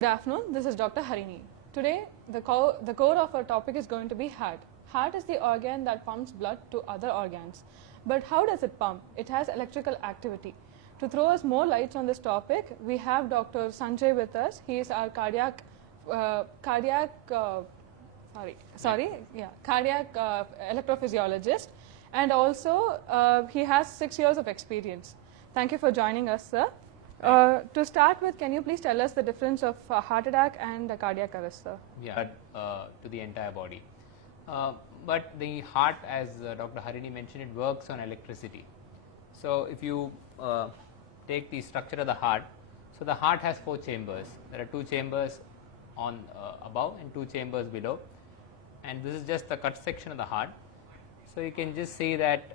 Good afternoon, this is Dr. Harini. Today, the core of our topic is going to be heart. Heart is the organ that pumps blood to other organs. But how does it pump? It has electrical activity. To throw us more lights on this topic, we have Dr. Sanjai with us. He is our cardiac electrophysiologist, and also he has 6 years of experience. Thank you for joining us, sir. To start with, can you please tell us the difference of heart attack and cardiac arrest, sir? Yeah, to the entire body. But the heart, as Dr. Harini mentioned, it works on electricity. So if you take the structure of the heart, so the heart has 4 chambers. There are 2 chambers on above and 2 chambers below, and this is just the cut section of the heart. So you can just see that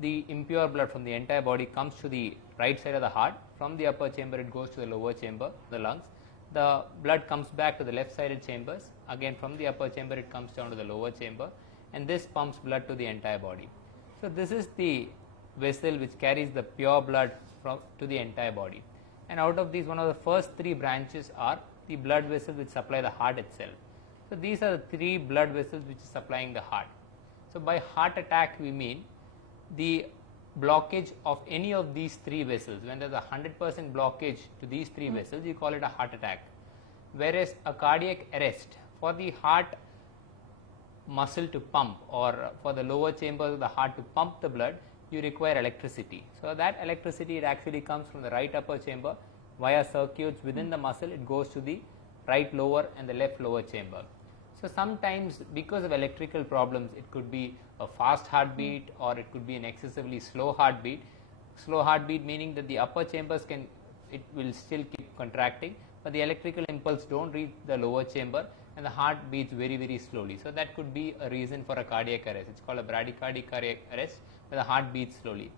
the impure blood from the entire body comes to the right side of the heart. From the upper chamber it goes to the lower chamber, the lungs. The blood comes back to the left sided chambers. Again from the upper chamber it comes down to the lower chamber, and this pumps blood to the entire body. So this is the vessel which carries the pure blood to the entire body. And out of these, one of the first 3 branches are the blood vessels which supply the heart itself. So these are the 3 blood vessels which is supplying the heart. So by heart attack we mean the blockage of any of these 3 vessels. When there is a 100% blockage to these 3 vessels, you call it a heart attack. Whereas a cardiac arrest, for the heart muscle to pump, or for the lower chambers of the heart to pump the blood, you require electricity. So that electricity, it actually comes from the right upper chamber via circuits within the muscle. It goes to the right lower and the left lower chamber. So sometimes because of electrical problems, it could be a fast heartbeat or it could be an excessively slow heartbeat. Slow heartbeat meaning that the upper chambers it will still keep contracting, but the electrical impulse don't reach the lower chamber and the heart beats very, very slowly. So that could be a reason for a cardiac arrest. It's called a bradycardic cardiac arrest, where the heart beats slowly.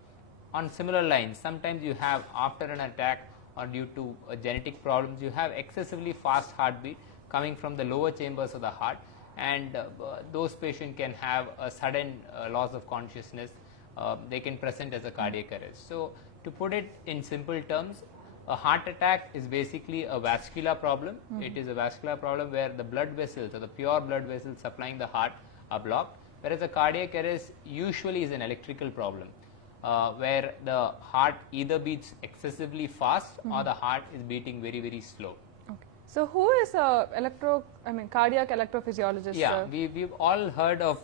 On similar lines, sometimes you have, after an attack or due to genetic problems, you have excessively fast heartbeat coming from the lower chambers of the heart, and those patients can have a sudden loss of consciousness. They can present as a cardiac arrest. So to put it in simple terms, a heart attack is basically a vascular problem. It is a vascular problem where the blood vessels, or the pure blood vessels supplying the heart, are blocked, whereas a cardiac arrest usually is an electrical problem, where the heart either beats excessively fast or the heart is beating very, very slow. So who is cardiac electrophysiologist? Yeah, we've all heard of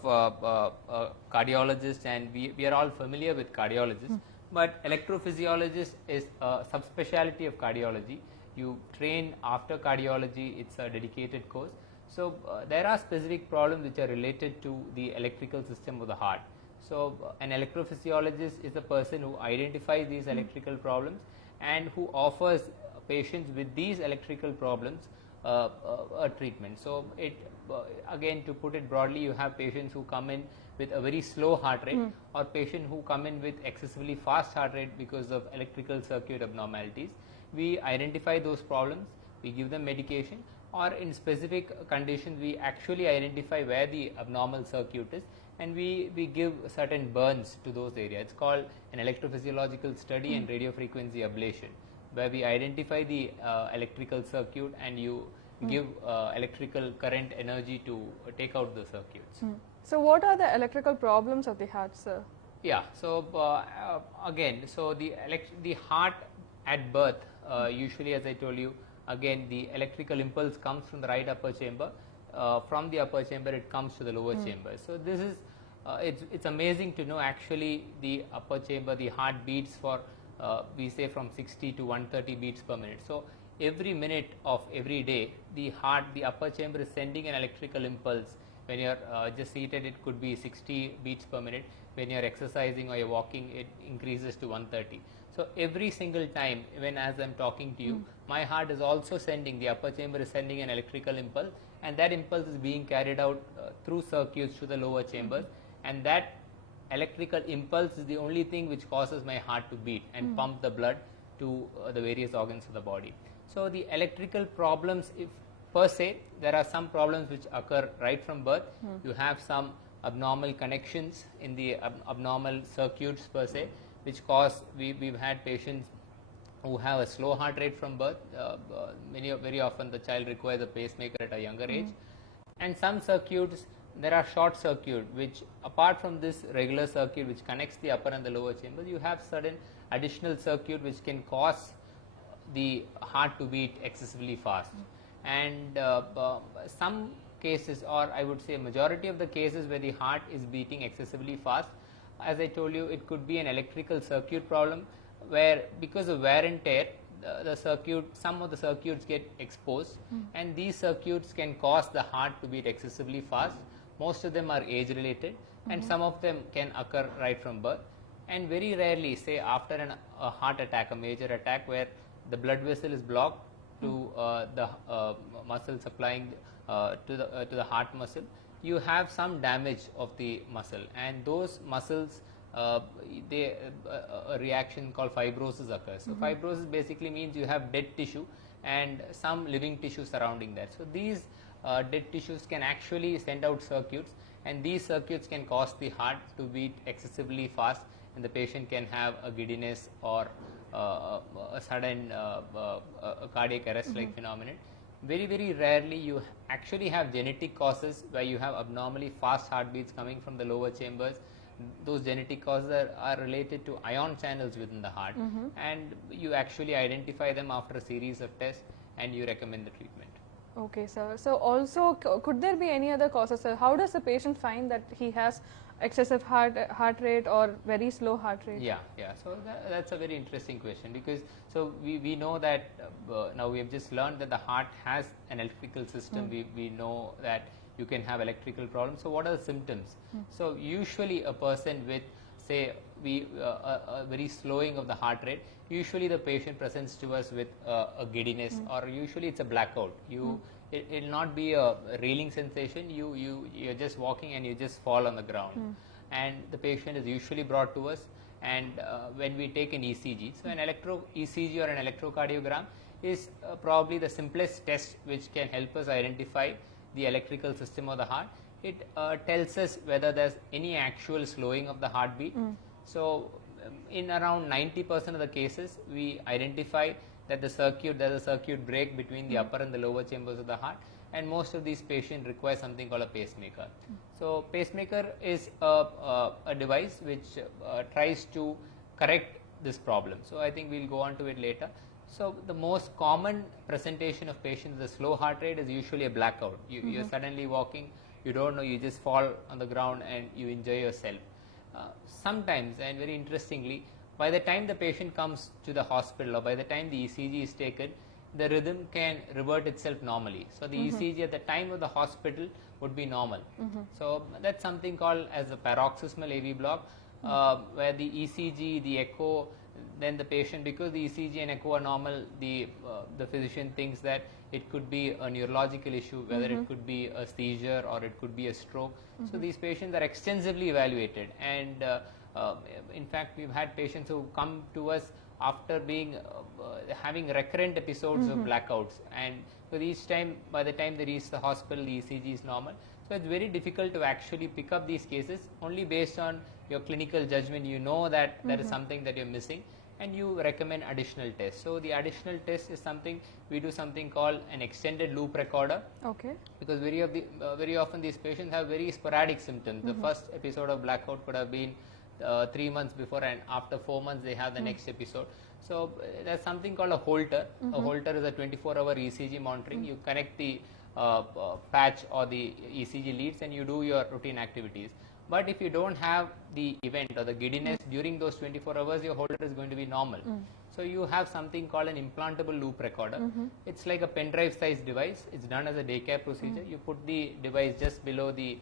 cardiologist, and we are all familiar with cardiologists. But electrophysiologist is a subspecialty of cardiology. You train after cardiology, it's a dedicated course. So there are specific problems which are related to the electrical system of the heart. So an electrophysiologist is a person who identifies these electrical problems and who offers patients with these electrical problems a treatment. So again, to put it broadly, you have patients who come in with a very slow heart rate, or patients who come in with excessively fast heart rate because of electrical circuit abnormalities. We identify those problems, we give them medication, or in specific conditions we actually identify where the abnormal circuit is, and we give certain burns to those areas. It's called an electrophysiological study and radiofrequency ablation, where we identify the electrical circuit and you give electrical current energy to take out the circuits. So what are the electrical problems of the heart, sir? Yeah, so again, so the heart at birth, usually, as I told you, again the electrical impulse comes from the right upper chamber. From the upper chamber it comes to the lower chamber. So this is it's amazing to know actually the upper chamber, the heart beats for we say from 60 to 130 beats per minute. So every minute of every day, the upper chamber is sending an electrical impulse. When you're just seated, it could be 60 beats per minute. When you're exercising or you're walking, it increases to 130. So every single time, when as I'm talking to you, my heart is also sending, the upper chamber is sending an electrical impulse, and that impulse is being carried out through circuits to the lower chambers, and that electrical impulse is the only thing which causes my heart to beat and pump the blood to the various organs of the body. So the electrical problems, if per se, there are some problems which occur right from birth. You have some abnormal connections in the abnormal circuits per se, which cause, we've had patients who have a slow heart rate from birth. Very often the child requires a pacemaker at a younger age. And some circuits, there are short circuit, which apart from this regular circuit which connects the upper and the lower chambers, you have certain additional circuit which can cause the heart to beat excessively fast. And some cases, or I would say majority of the cases where the heart is beating excessively fast, as I told you, it could be an electrical circuit problem where because of wear and tear, the circuit, some of the circuits get exposed, and these circuits can cause the heart to beat excessively fast. Most of them are age related, and some of them can occur right from birth, and very rarely, say after a heart attack, a major attack where the blood vessel is blocked to the muscle supplying to the heart muscle, you have some damage of the muscle, and those muscles a reaction called fibrosis occurs. So fibrosis basically means you have dead tissue and some living tissue surrounding that. So these dead tissues can actually send out circuits, and these circuits can cause the heart to beat excessively fast, and the patient can have a giddiness or a sudden cardiac arrest like phenomenon. Very rarely you actually have genetic causes where you have abnormally fast heartbeats coming from the lower chambers. Those genetic causes are related to ion channels within the heart, and you actually identify them after a series of tests, and you recommend the treatment. Okay, sir. So also, could there be any other causes, sir? How does the patient find that he has excessive heart rate or very slow heart rate? Yeah. So that's a very interesting question, because so we know that now we have just learned that the heart has an electrical system. We know that you can have electrical problems. So what are the symptoms? So usually a person with, say, a very slowing of the heart rate, usually the patient presents to us with a giddiness, or usually it's a blackout. It will not be a reeling sensation. You're just walking and you just fall on the ground, and the patient is usually brought to us. And when we take an ECG, so an electro ECG or an electrocardiogram is probably the simplest test which can help us identify the electrical system of the heart. It tells us whether there's any actual slowing of the heartbeat. So in around 90% of the cases, we identify that there's a circuit break between the upper and the lower chambers of the heart, and most of these patients require something called a pacemaker. So pacemaker is a device which tries to correct this problem. So I think we'll go on to it later. So the most common presentation of patients with a slow heart rate is usually a blackout. You're suddenly walking, you don't know, you just fall on the ground and you enjoy yourself. Sometimes, and very interestingly, by the time the patient comes to the hospital or by the time the ECG is taken, the rhythm can revert itself normally. So the ECG at the time of the hospital would be normal. So that's something called as a paroxysmal AV block, where the ECG, the echo, then the patient, because the ECG and echo are normal, the physician thinks that it could be a neurological issue, whether it could be a seizure or it could be a stroke. So these patients are extensively evaluated, and in fact we've had patients who come to us after being having recurrent episodes of blackouts, and so each time, by the time they reach the hospital, the ECG is normal. So it's very difficult to actually pick up these cases. Only based on your clinical judgment, you know that there is something that you're missing, and you recommend additional tests. So the additional test is something, we do something called an extended loop recorder. Okay. Because very often these patients have very sporadic symptoms. The first episode of blackout could have been 3 months before, and after 4 months they have the next episode. So there's something called a Holter. A Holter is a 24-hour ECG monitoring. You connect the patch or the ECG leads and you do your routine activities. But if you don't have the event or the giddiness during those 24 hours, your Holter is going to be normal. So you have something called an implantable loop recorder. It's like a pen drive sized device. It's done as a day care procedure. You put the device just below the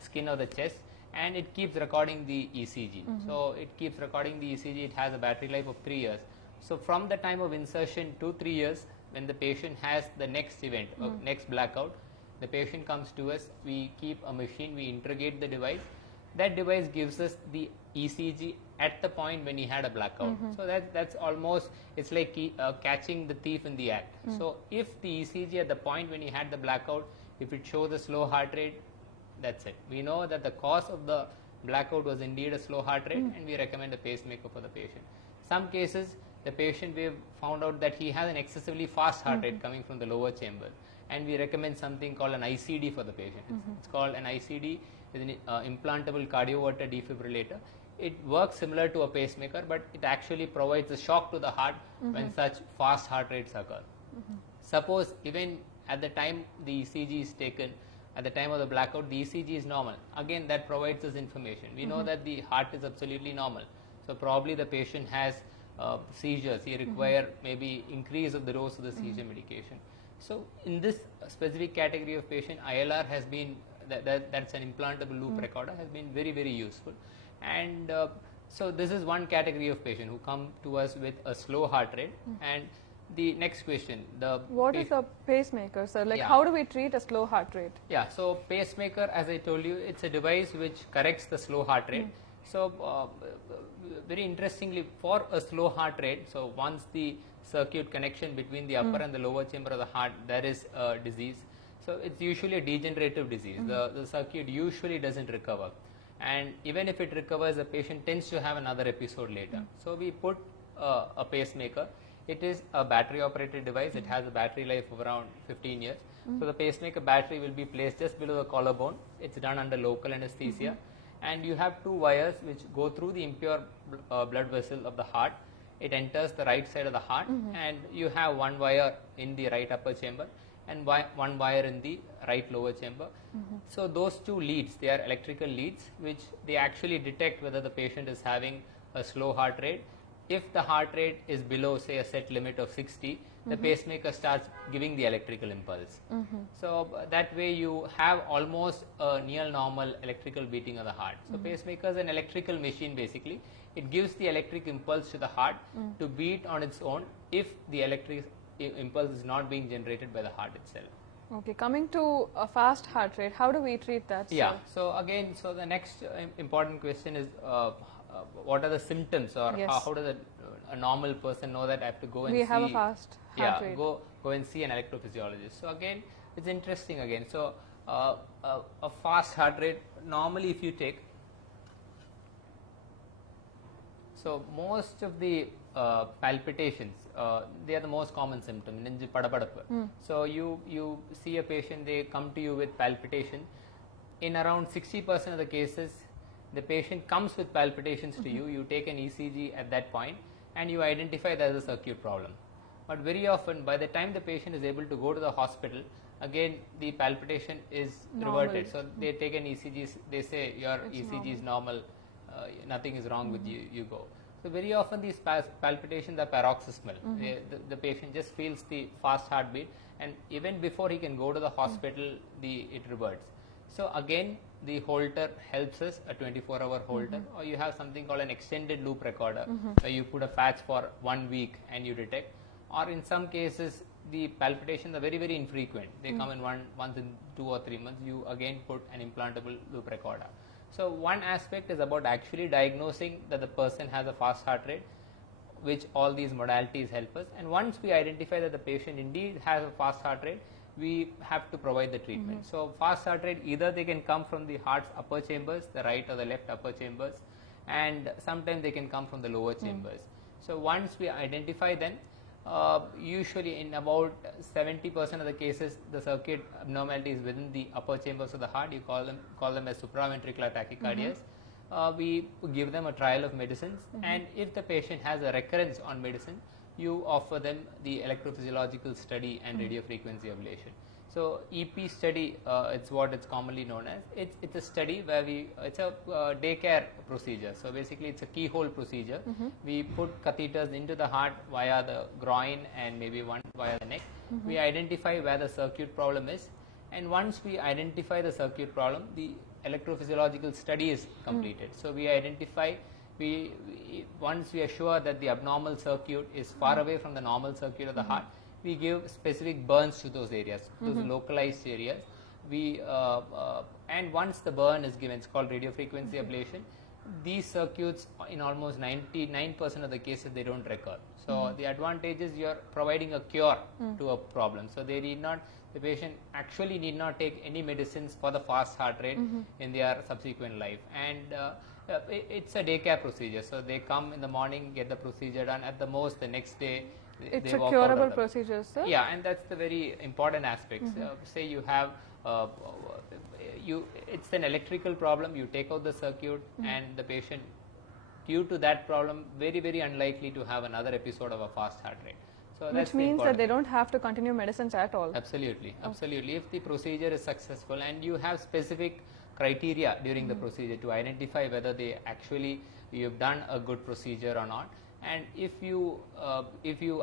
skin of the chest, and it keeps recording the ECG. So it keeps recording the ECG. It has a battery life of 3 years. So from the time of insertion to 3 years, when the patient has the next event, next blackout, the patient comes to us, we keep a machine, we integrate the device. That device gives us the ECG at the point when he had a blackout. So that's almost, it's like catching the thief in the act. So if the ECG at the point when he had the blackout, if it shows a slow heart rate, that's it. We know that the cause of the blackout was indeed a slow heart rate, and we recommend a pacemaker for the patient. Some cases, the patient, we have found out that he has an excessively fast heart rate coming from the lower chamber, and we recommend something called an ICD for the patient. It's called an ICD, is an implantable cardioverter defibrillator. It works similar to a pacemaker, but it actually provides a shock to the heart when such fast heart rates occur. Suppose even at the time the ECG is taken, at the time of the blackout, the ECG is normal. Again, that provides us information. We know that the heart is absolutely normal. So probably the patient has seizures. He require maybe increase of the dose of the seizure medication. So in this specific category of patient, ILR has been, that's an implantable loop recorder, has been very, very useful. And so this is one category of patient who come to us with a slow heart rate. And the next question, what is a pacemaker, sir? Like, how do we treat a slow heart rate? Yeah, so pacemaker, as I told you, it's a device which corrects the slow heart rate. So very interestingly, for a slow heart rate, so once the circuit connection between the upper and the lower chamber of the heart, there is a disease. So it's usually a degenerative disease. The circuit usually doesn't recover. And even if it recovers, the patient tends to have another episode later. So we put a pacemaker. It is a battery operated device. It has a battery life of around 15 years. So the pacemaker battery will be placed just below the collarbone. It's done under local anesthesia. And you have two wires which go through the impure blood vessel of the heart. It enters the right side of the heart, and you have one wire in the right upper chamber and one wire in the right lower chamber. So those two leads, they are electrical leads which they actually detect whether the patient is having a slow heart rate. If the heart rate is below, say, a set limit of 60, the pacemaker starts giving the electrical impulse. So that way you have almost a near normal electrical beating of the heart. So pacemaker is an electrical machine basically. It gives the electric impulse to the heart to beat on its own if the electric impulse is not being generated by the heart itself. Okay, coming to a fast heart rate, how do we treat that, sir? Yeah, so again, so the next important question is what are the symptoms, or how does a normal person know that I have to go and see? We have a fast heart rate. Go and see an electrophysiologist. So again, it's interesting again. So a fast heart rate, normally if you take, so most of the palpitations, they are the most common symptom. So you see a patient, they come to you with palpitation. In around 60% of the cases, the patient comes with palpitations to you. You take an ECG at that point and you identify there is a circuit problem. But very often, by the time the patient is able to go to the hospital, again the palpitation is reverted. So they take an ECG, they say your ECG is normal, nothing is wrong with you, you go. So very often these palpitations are paroxysmal. The patient just feels the fast heartbeat, and even before he can go to the hospital, it reverts. So again, the Holter helps us, a 24-hour Holter, or you have something called an extended loop recorder, where you put a patch for 1 week and you detect. Or in some cases, the palpitations are very, very infrequent. They come in once in 2 or 3 months. You again put an implantable loop recorder. So one aspect is about actually diagnosing that the person has a fast heart rate, which all these modalities help us. And once we identify that the patient indeed has a fast heart rate, we have to provide the treatment. So fast heart rate, either they can come from the heart's upper chambers, the right or the left upper chambers, and sometimes they can come from the lower chambers. So once we identify them, usually in about 70% of the cases, the circuit abnormality is within the upper chambers of the heart. You call them as supraventricular tachycardias. We give them a trial of medicines, and if the patient has a recurrence on medicine, you offer them the electrophysiological study and radiofrequency ablation. So EP study, it's what it's commonly known as. It's a study where it's a daycare procedure. So basically it's a keyhole procedure. We put catheters into the heart via the groin and maybe one via the neck. We identify where the circuit problem is, and once we identify the circuit problem, the electrophysiological study is completed. So we identify, once we are sure that the abnormal circuit is far away from the normal circuit of the heart, we give specific burns to those areas, those localized areas. And once the burn is given, it's called radiofrequency ablation. These circuits, in almost 99% of the cases, they don't recur. So the advantage is you're providing a cure to a problem. So they need not, the patient actually need not take any medicines for the fast heart rate in their subsequent life. And It's a day care procedure. So they come in the morning, get the procedure done. At the most, the next day, It's they a walk curable out of procedure, sir? Yeah, and that's the very important aspect. Say you have, it's an electrical problem, you take out the circuit and the patient, due to that problem, very, very unlikely to have another episode of a fast heart rate. So Which means that they don't have to continue medicines at all. Absolutely, absolutely. If the procedure is successful and you have specific criteria during the procedure to identify whether you've done a good procedure or not, and if you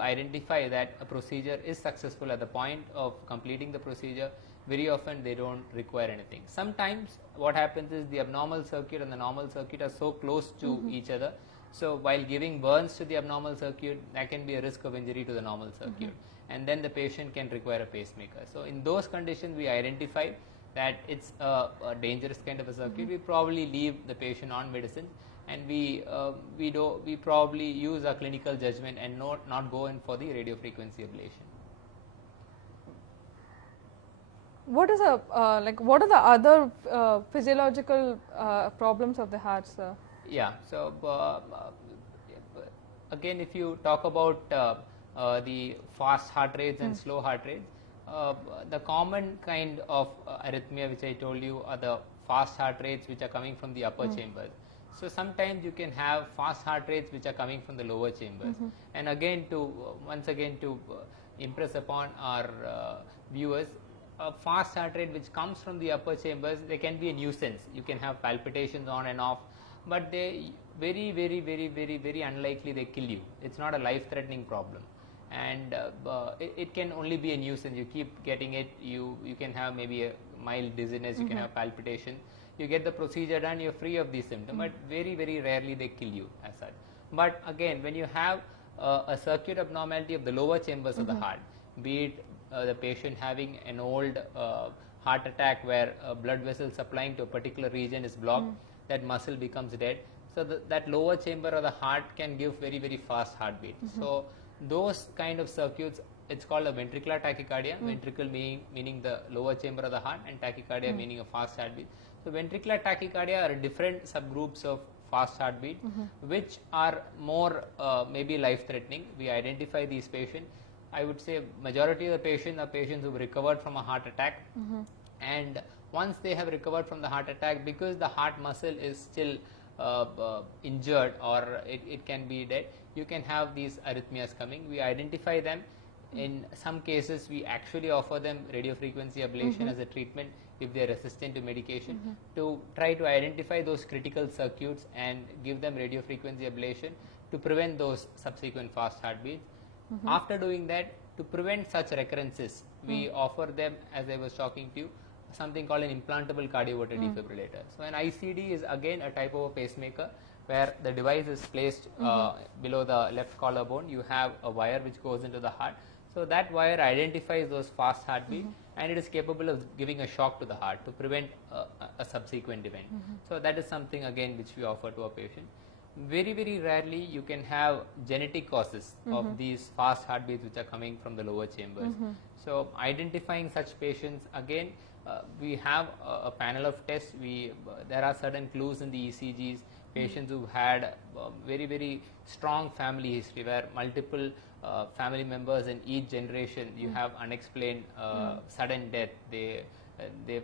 identify that a procedure is successful at the point of completing the procedure, very often they don't require anything. Sometimes what happens is the abnormal circuit and the normal circuit are so close to each other. So while giving burns to the abnormal circuit, there can be a risk of injury to the normal circuit, and then the patient can require a pacemaker. So in those conditions, we identify that it's a dangerous kind of a circuit. We probably leave the patient on medicine, and we probably use our clinical judgment and not go in for the radiofrequency ablation. What is what are the other physiological problems of the heart, sir? Yeah. So again, if you talk about the fast heart rates and slow heart rates, the common kind of arrhythmia which I told you are the fast heart rates which are coming from the upper chambers. So sometimes you can have fast heart rates which are coming from the lower chambers. And again, once again to impress upon our viewers, a fast heart rate which comes from the upper chambers, they can be a nuisance. You can have palpitations on and off, but they very, very, very, very, very unlikely they kill you. It's not a life-threatening problem, and it can only be a nuisance. You keep getting it. You can have maybe a mild dizziness. You can have palpitation. You get the procedure done. You're free of these symptoms, but very, very rarely they kill you as such. But again, when you have a circuit abnormality of the lower chambers of the heart, be it the patient having an old heart attack where blood vessel supplying to a particular region is blocked, that muscle becomes dead. So that lower chamber of the heart can give very, very fast heartbeat. So those kind of circuits, it's called a ventricular tachycardia. Ventricle meaning the lower chamber of the heart, and tachycardia meaning a fast heartbeat. So ventricular tachycardia are different subgroups of fast heartbeat, which are more maybe life-threatening. We identify these patients. I would say majority of the patients are patients who have recovered from a heart attack, and once they have recovered from the heart attack, because the heart muscle is still injured or it can be dead, you can have these arrhythmias coming. We identify them. In some cases, we actually offer them radiofrequency ablation as a treatment if they are resistant to medication, to try to identify those critical circuits and give them radiofrequency ablation to prevent those subsequent fast heartbeats. After doing that, to prevent such recurrences, we offer them, as I was talking to you, something called an implantable cardioverter defibrillator. So an ICD is again a type of a pacemaker where the device is placed below the left collarbone. You have a wire which goes into the heart. So that wire identifies those fast heartbeat, and it is capable of giving a shock to the heart to prevent a subsequent event. So that is something again which we offer to a patient. Very, very rarely you can have genetic causes of these fast heartbeats which are coming from the lower chambers. So identifying such patients, again, we have a panel of tests. There are certain clues in the ECGs. Patients who've had very, very strong family history where multiple family members in each generation, you have unexplained sudden death. They've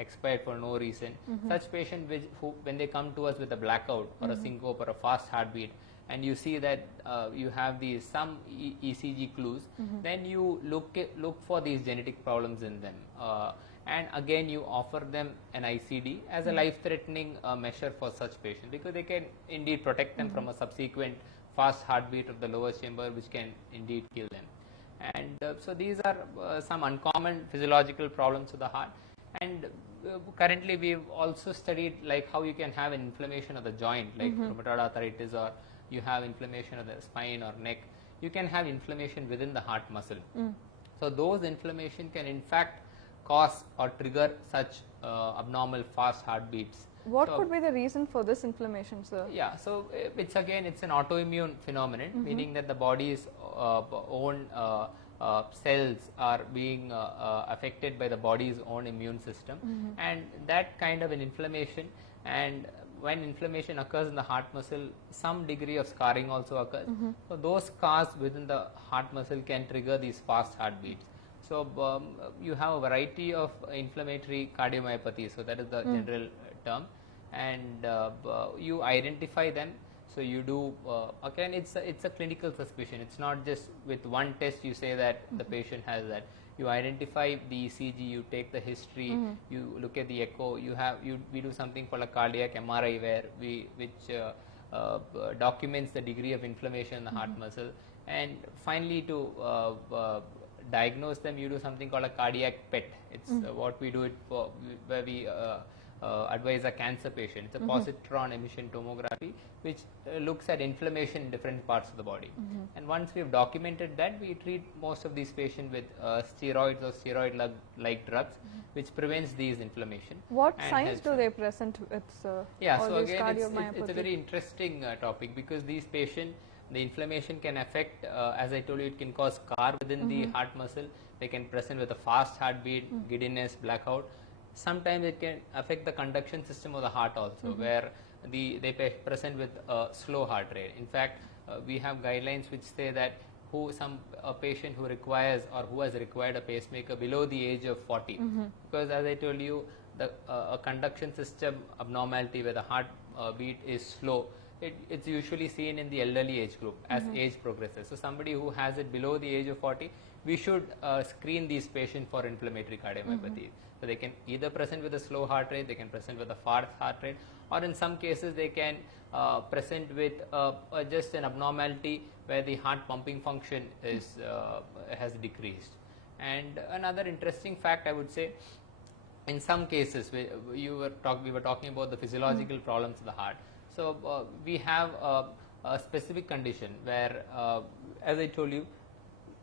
expired for no reason. Such patients who, when they come to us with a blackout or a syncope or a fast heartbeat, and you see that you have some ECG clues, then you look for these genetic problems in them. And again, you offer them an ICD as a life-threatening measure for such patients, because they can indeed protect them from a subsequent fast heartbeat of the lower chamber, which can indeed kill them. And so these are some uncommon physiological problems of the heart. And currently we've also studied like how you can have an inflammation of the joint, like rheumatoid arthritis, or you have inflammation of the spine or neck. You can have inflammation within the heart muscle. So those inflammation can in fact cause or trigger such abnormal fast heartbeats. What could be the reason for this inflammation, sir? Yeah, so it's an autoimmune phenomenon, meaning that the body's own cells are being affected by the body's own immune system, and that kind of an inflammation, and when inflammation occurs in the heart muscle, some degree of scarring also occurs. So those scars within the heart muscle can trigger these fast heartbeats. So you have a variety of inflammatory cardiomyopathy. So that is the general term, and you identify them. So you do again, it's a clinical suspicion. It's not just with one test you say that the patient has that. You identify the ECG, you take the history, you look at the echo. We do something called a cardiac MRI where which documents the degree of inflammation in the heart muscle, and finally to diagnose them, you do something called a cardiac PET. It's what we do it for, where we advise a cancer patient. It's a positron emission tomography which looks at inflammation in different parts of the body. And once we've documented that, we treat most of these patients with steroids or steroid-like drugs, which prevents these inflammation. What signs do they present with so all these again, cardiomyopathy? it's a very interesting topic, because these patients, the inflammation can affect, as I told you, it can cause scar within the heart muscle. They can present with a fast heartbeat, giddiness, blackout. Sometimes it can affect the conduction system of the heart also, where they present with a slow heart rate. In fact, we have guidelines which say that a patient who requires or who has required a pacemaker below the age of 40, because as I told you, a conduction system abnormality where the heart beat is slow, it's usually seen in the elderly age group as age progresses. So somebody who has it below the age of 40, we should screen these patients for inflammatory cardiomyopathy. So they can either present with a slow heart rate, they can present with a fast heart rate, or in some cases they can present with just an abnormality where the heart pumping function has decreased. And another interesting fact, I would say, in some cases we were talking about the physiological problems of the heart. So we have a specific condition where, as I told you,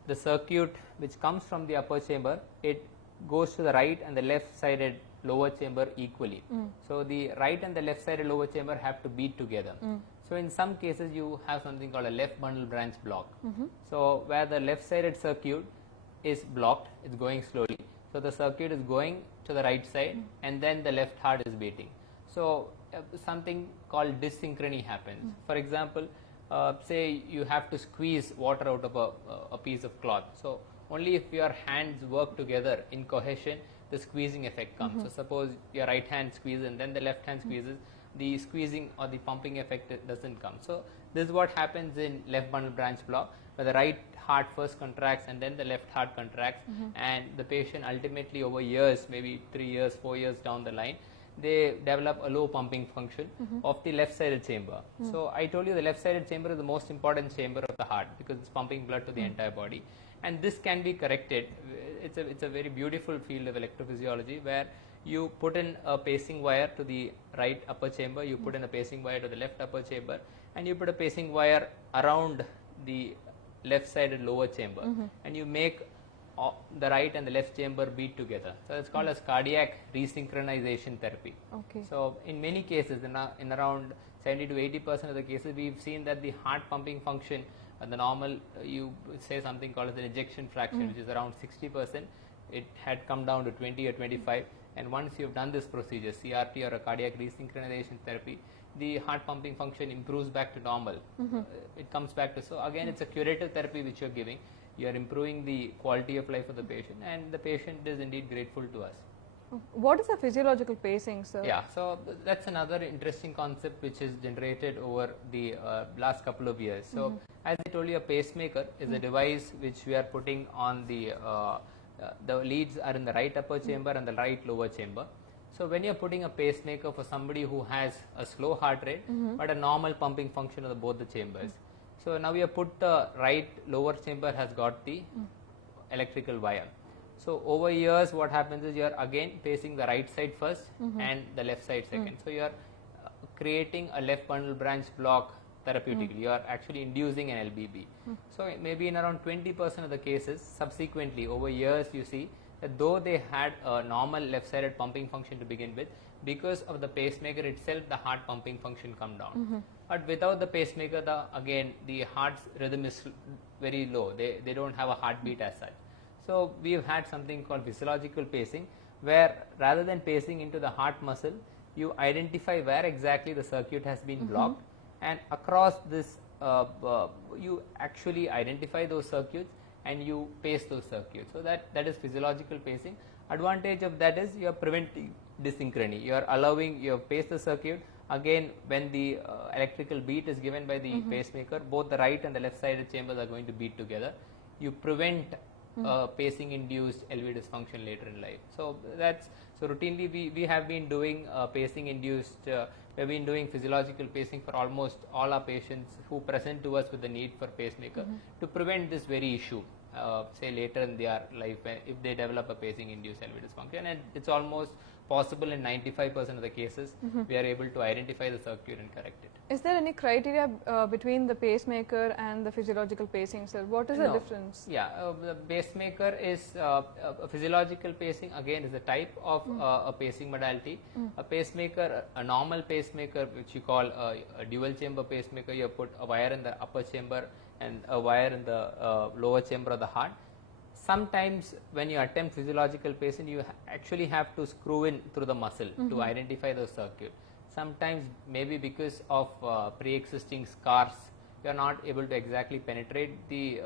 the circuit which comes from the upper chamber, it goes to the right and the left sided lower chamber equally. So the right and the left sided lower chamber have to beat together. So in some cases you have something called a left bundle branch block. So where the left sided circuit is blocked, it's going slowly. So the circuit is going to the right side and then the left heart is beating. So something called dysynchrony happens. For example, say you have to squeeze water out of a piece of cloth. So only if your hands work together in cohesion, the squeezing effect comes. So suppose your right hand squeezes and then the left hand squeezes, the squeezing or the pumping effect doesn't come. So this is what happens in left bundle branch block, where the right heart first contracts and then the left heart contracts, and the patient ultimately over years, maybe 3 years, 4 years down the line, they develop a low pumping function of the left sided chamber. So I told you the left sided chamber is the most important chamber of the heart because it's pumping blood to the entire body, and this can be corrected. It's a very beautiful field of electrophysiology where you put in a pacing wire to the right upper chamber, you put in a pacing wire to the left upper chamber, and you put a pacing wire around the left sided lower chamber, and you make the right and the left chamber beat together. So it's called as cardiac resynchronization therapy. Okay. So in many cases, in around 70 to 80% of the cases, we've seen that the heart pumping function, the normal, you say something called as the ejection fraction, which is around 60%, it had come down to 20 or 25. And once you've done this procedure, CRT or a cardiac resynchronization therapy, the heart pumping function improves back to normal. It comes back to, so again, it's a curative therapy which you're giving. You are improving the quality of life of the patient, and the patient is indeed grateful to us. What is a physiological pacing, sir? Yeah, so that's another interesting concept which is generated over the last couple of years. So as I told you, a pacemaker is a device which we are putting on the leads are in the right upper chamber and the right lower chamber. So when you're putting a pacemaker for somebody who has a slow heart rate but a normal pumping function of both the chambers. So now we have put the right lower chamber has got the electrical wire. So over years what happens is you are again pacing the right side first and the left side second. So you are creating a left bundle branch block therapeutically. You are actually inducing an LBB. So maybe in around 20% of the cases subsequently over years you see that though they had a normal left sided pumping function to begin with, because of the pacemaker itself the heart pumping function come down. But without the pacemaker, again the heart's rhythm is very low. They don't have a heartbeat as such. So we have had something called physiological pacing, where rather than pacing into the heart muscle, you identify where exactly the circuit has been blocked, and across this you actually identify those circuits and you pace those circuits. So that is physiological pacing. Advantage of that is you are preventing dysynchrony. You are allowing, you have paced the circuit. Again, when the electrical beat is given by the pacemaker, both the right and the left sided chambers are going to beat together. You prevent pacing induced LV dysfunction later in life. So that's, so routinely we have been doing pacing induced, we have been doing physiological pacing for almost all our patients who present to us with the need for pacemaker to prevent this very issue. Say later in their life, if they develop a pacing induced LV dysfunction, and it's almost possible in 95% of the cases, we are able to identify the circuit and correct it. Is there any criteria between the pacemaker and the physiological pacing, sir? What is the difference? Yeah, the pacemaker is a physiological pacing, again, is a type of a pacing modality. A pacemaker, a normal pacemaker, which you call a dual chamber pacemaker, you put a wire in the upper chamber and a wire in the lower chamber of the heart. Sometimes when you attempt physiological pacing, you actually have to screw in through the muscle to identify the circuit. Sometimes maybe because of pre-existing scars, you are not able to exactly penetrate the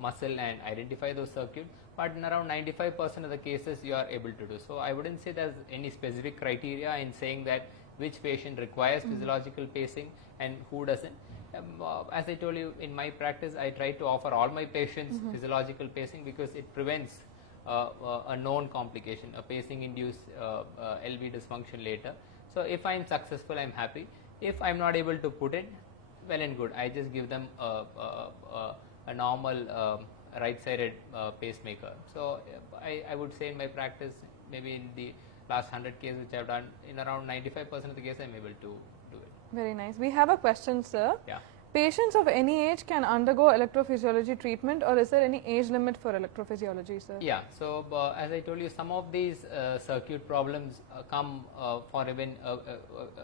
muscle and identify those circuits, but in around 95% of the cases you are able to do. So I wouldn't say there's any specific criteria in saying that which patient requires physiological pacing and who doesn't. As I told you, in my practice, I try to offer all my patients physiological pacing because it prevents a known complication, a pacing-induced LV dysfunction later. So if I'm successful, I'm happy. If I'm not able to put it, well and good. I just give them a normal right-sided pacemaker. So I would say in my practice, maybe in the last 100 cases which I've done, in around 95% of the cases, I'm able to do it. Very nice. We have a question, sir. Yeah. Patients of any age can undergo electrophysiology treatment, or is there any age limit for electrophysiology, sir? Yeah. So as I told you, some of these circuit problems come for even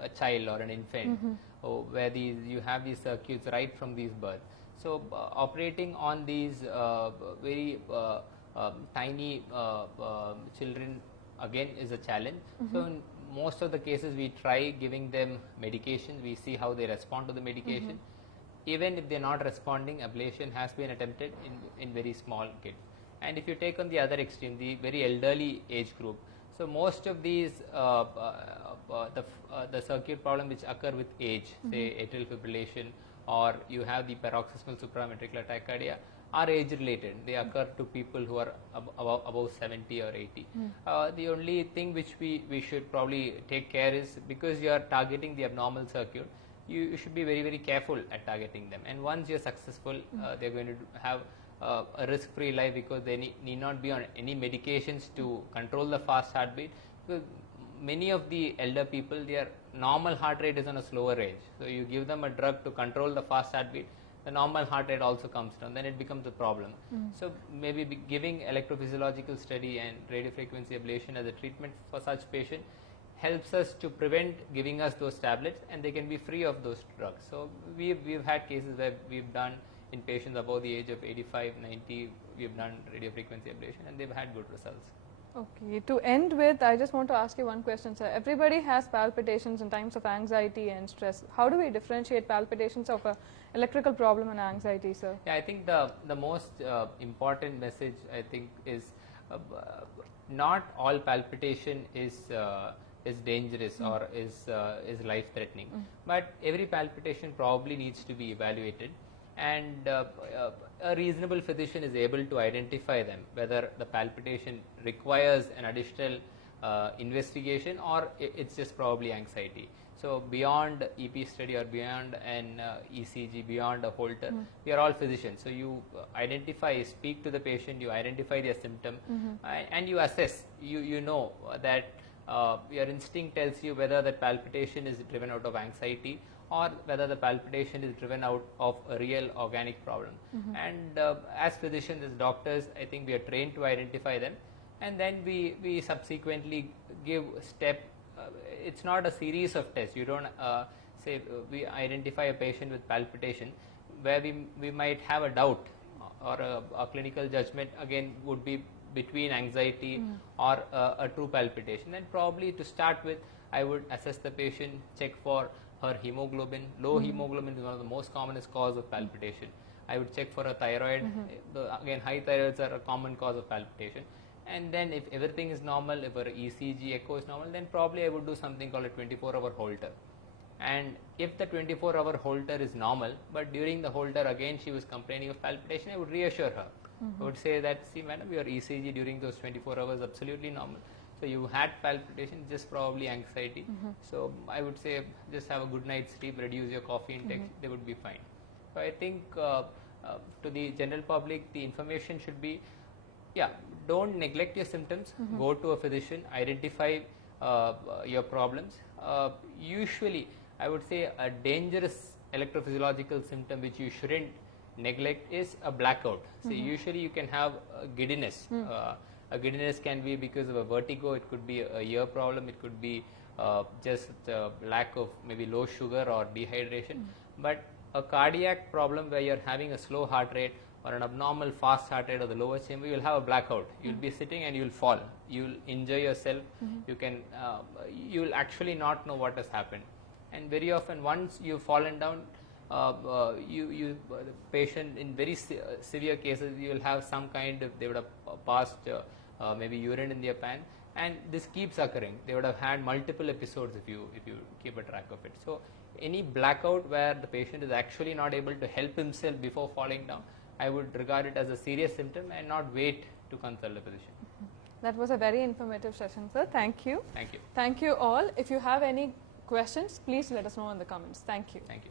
a child or an infant, where you have these circuits right from these birth. So operating on these very tiny children again is a challenge. So in most of the cases we try giving them medication. We see how they respond to the medication. Even if they are not responding, ablation has been attempted in very small kids. And if you take on the other extreme, the very elderly age group, so most of these the circuit problem which occur with age, say atrial fibrillation, or you have the paroxysmal supraventricular tachycardia, are age related. They occur to people who are above 70 or 80. The only thing which we should probably take care is, because you are targeting the abnormal circuit, you should be very, very careful at targeting them. And once you're successful, they're going to have a risk-free life, because they need not be on any medications to control the fast heartbeat. Because many of the elder people, their normal heart rate is on a slower range. So you give them a drug to control the fast heartbeat, the normal heart rate also comes down, then it becomes a problem. So maybe giving electrophysiological study and radiofrequency ablation as a treatment for such patient helps us to prevent giving us those tablets, and they can be free of those drugs. So we've had cases where we've done in patients above the age of 85, 90, we've done radiofrequency ablation and they've had good results. Okay, to end with, I just want to ask you one question, sir. Everybody has palpitations in times of anxiety and stress. How do we differentiate palpitations of a electrical problem and anxiety, sir? Yeah, I think the most important message, I think, is not all palpitation is dangerous or is life threatening, but every palpitation probably needs to be evaluated, and a reasonable physician is able to identify them, whether the palpitation requires an additional investigation or it's just probably anxiety. So beyond EP study or beyond an ECG, beyond a Holter, we are all physicians. So you identify, speak to the patient, you identify their symptom, and you assess. You know that your instinct tells you whether the palpitation is driven out of anxiety or whether the palpitation is driven out of a real organic problem. And as physicians, as doctors, I think we are trained to identify them, and then we subsequently give step. It's not a series of tests. You don't say we identify a patient with palpitation where we might have a doubt, or a clinical judgment again would be between anxiety or a true palpitation, then probably to start with, I would assess the patient, check for her hemoglobin. Low hemoglobin is one of the most commonest cause of palpitation. I would check for a thyroid. Again, high thyroids are a common cause of palpitation. And then if everything is normal, if her ECG echo is normal, then probably I would do something called a 24-hour Holter. And if the 24-hour Holter is normal, but during the Holter again she was complaining of palpitation, I would reassure her. I would say that, see madam, your ECG during those 24 hours is absolutely normal. So you had palpitation, just probably anxiety. So I would say just have a good night's sleep, reduce your coffee intake, they would be fine. So I think to the general public, the information should be, don't neglect your symptoms, go to a physician, identify your problems. Usually, I would say a dangerous electrophysiological symptom which you shouldn't neglect is a blackout. So usually you can have giddiness. A giddiness can be because of a vertigo, it could be a ear problem, it could be just lack of maybe low sugar or dehydration. But a cardiac problem where you're having a slow heart rate or an abnormal fast heart rate or the lower chamber, you'll have a blackout. You'll be sitting and you'll fall. You'll injure yourself. You can, you'll actually not know what has happened. And very often, once you've fallen down, the patient in very severe cases, you will have some kind of, they would have passed maybe urine in their pan, and this keeps occurring. They would have had multiple episodes if you keep a track of it. So any blackout where the patient is actually not able to help himself before falling down, I would regard it as a serious symptom and not wait to consult a physician. That was a very informative session, sir. Thank you. Thank you. Thank you all. If you have any questions, please let us know in the comments. Thank you. Thank you.